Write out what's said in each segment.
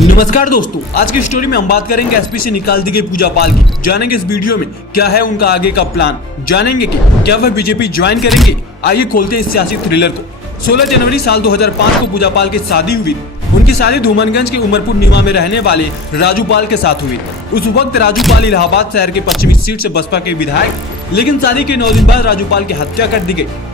नमस्कार दोस्तों, आज की स्टोरी में हम बात करेंगे एसपी से निकाल दी गई पूजा पाल की। जानेंगे इस वीडियो में क्या है उनका आगे का प्लान, जानेंगे कि क्या वह बीजेपी ज्वाइन करेंगे। आइए खोलते हैं इस सियासी थ्रिलर को। 16 जनवरी साल 2005 को पूजा पाल की शादी हुई। उनकी शादी धूमनगंज के उमरपुर नीमा में रहने वाले राजू पाल के साथ हुई। उस वक्त राजू पाल इलाहाबाद शहर के पश्चिमी सीट से बसपा के विधायक, लेकिन शादी के 9 दिन बाद राजू पाल की हत्या कर दी गई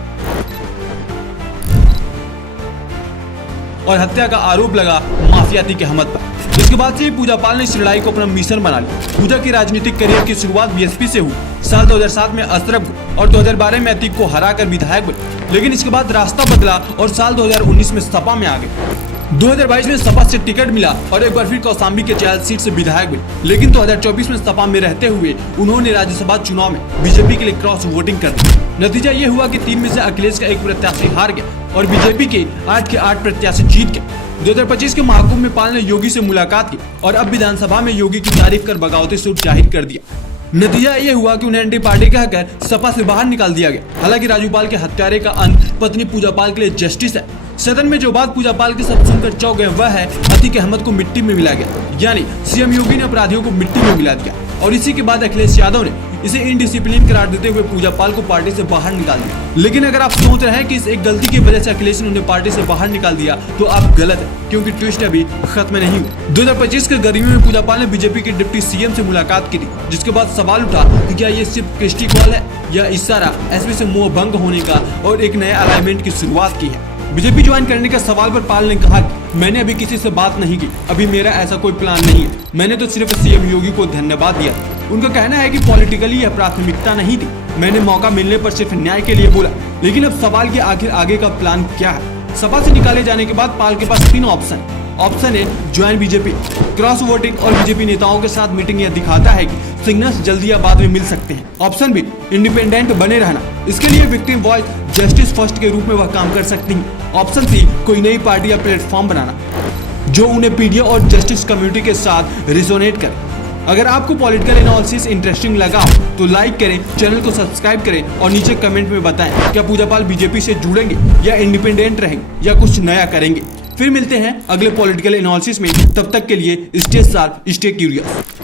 और हत्या का आरोप लगा माफियाती की हमत पर। इसके बाद से पूजा पाल ने इस लड़ाई को अपना मिशन बना लिया। पूजा की राजनीतिक करियर की शुरुआत बीएसपी से हुई। साल 2007 में अशरफ और 2012 में अतीक को हराकर विधायक बने, लेकिन इसके बाद रास्ता बदला और साल 2019 में सपा में आ गए। 2022 में सपा से टिकट मिला और एक बार फिर कौशाम्बी के चायल सीट से विधायक बने, लेकिन 2024 में सपा में रहते हुए उन्होंने राज्यसभा चुनाव में बीजेपी के लिए क्रॉस वोटिंग कर दी। नतीजा ये हुआ कि 3 में से अखिलेश का एक प्रत्याशी हार गया और बीजेपी के 8 के 8 प्रत्याशी जीत गए। 2025 के महाकुंभ में पाल ने योगी से मुलाकात की और अब विधानसभा में योगी की तारीफ कर बगावती सूट जाहिर कर दिया। नतीजा ये हुआ कि उन्हें एंटी पार्टी कहकर सपा से बाहर निकाल दिया गया। हालांकि राजू पाल के हत्यारे का अंत पत्नी पूजा पाल के लिए जस्टिस है। सदन में जो बात पूजा पाल के सब सुनकर चौंक गए वह है अतीक अहमद को मिट्टी में मिला गया, यानी सीएम योगी ने अपराधियों को मिट्टी में मिला दिया। और इसी के बाद अखिलेश यादव ने इसे इनडिसिप्लिन करार देते हुए पूजा पाल को पार्टी से बाहर निकाल दिया। लेकिन अगर आप सोच रहे हैं कि इस एक गलती की वजह से अखिलेश ने उन्हें पार्टी से बाहर निकाल दिया तो आप गलत है, क्योंकि ट्विस्ट अभी खत्म नहीं हुआ। 2025 के गर्मी में पूजा पाल ने बीजेपी के डिप्टी सीएम से मुलाकात की थी, जिसके बाद सवाल उठा कि क्या ये सिर्फ क्रिस्टी कॉल है या इशारा एसपी से मोह भंग होने का और एक नए अलाइनमेंट की शुरुआत की है। बीजेपी ज्वाइन करने का सवाल पर पाल ने कहा कि मैंने अभी किसी से बात नहीं की, अभी मेरा ऐसा कोई प्लान नहीं है, मैंने तो सिर्फ सीएम योगी को धन्यवाद दिया। उनका कहना है कि पॉलिटिकली यह प्राथमिकता नहीं थी, मैंने मौका मिलने पर सिर्फ न्याय के लिए बोला। लेकिन अब सवाल कि आखिर आगे का प्लान क्या है। सपा से निकाले जाने के बाद पाल के पास 3 ऑप्शन है ज्वाइन बीजेपी, क्रॉस वोटिंग और बीजेपी नेताओं के साथ मीटिंग। यह दिखाता है कि सिग्नल्स जल्दी या बाद में मिल सकते हैं। ऑप्शन बी, इंडिपेंडेंट बने रहना, इसके लिए विक्टिम वॉइस जस्टिस फर्स्ट के रूप में वह काम कर सकती है। ऑप्शन सी, कोई नई पार्टी या प्लेटफॉर्म बनाना जो उन्हें पीडीए और जस्टिस कम्युनिटी के साथ रिजोनेट करे। अगर आपको पॉलिटिकल एनालिसिस इंटरेस्टिंग लगा तो लाइक करें, चैनल को सब्सक्राइब करें और नीचे कमेंट में बताएं क्या पूजा पाल बीजेपी से जुड़ेंगे या इंडिपेंडेंट रहेंगे या कुछ नया करेंगे। फिर मिलते हैं अगले पॉलिटिकल एनालिसिस में, तब तक के लिए स्टे शार्प, स्टे क्यूरियस।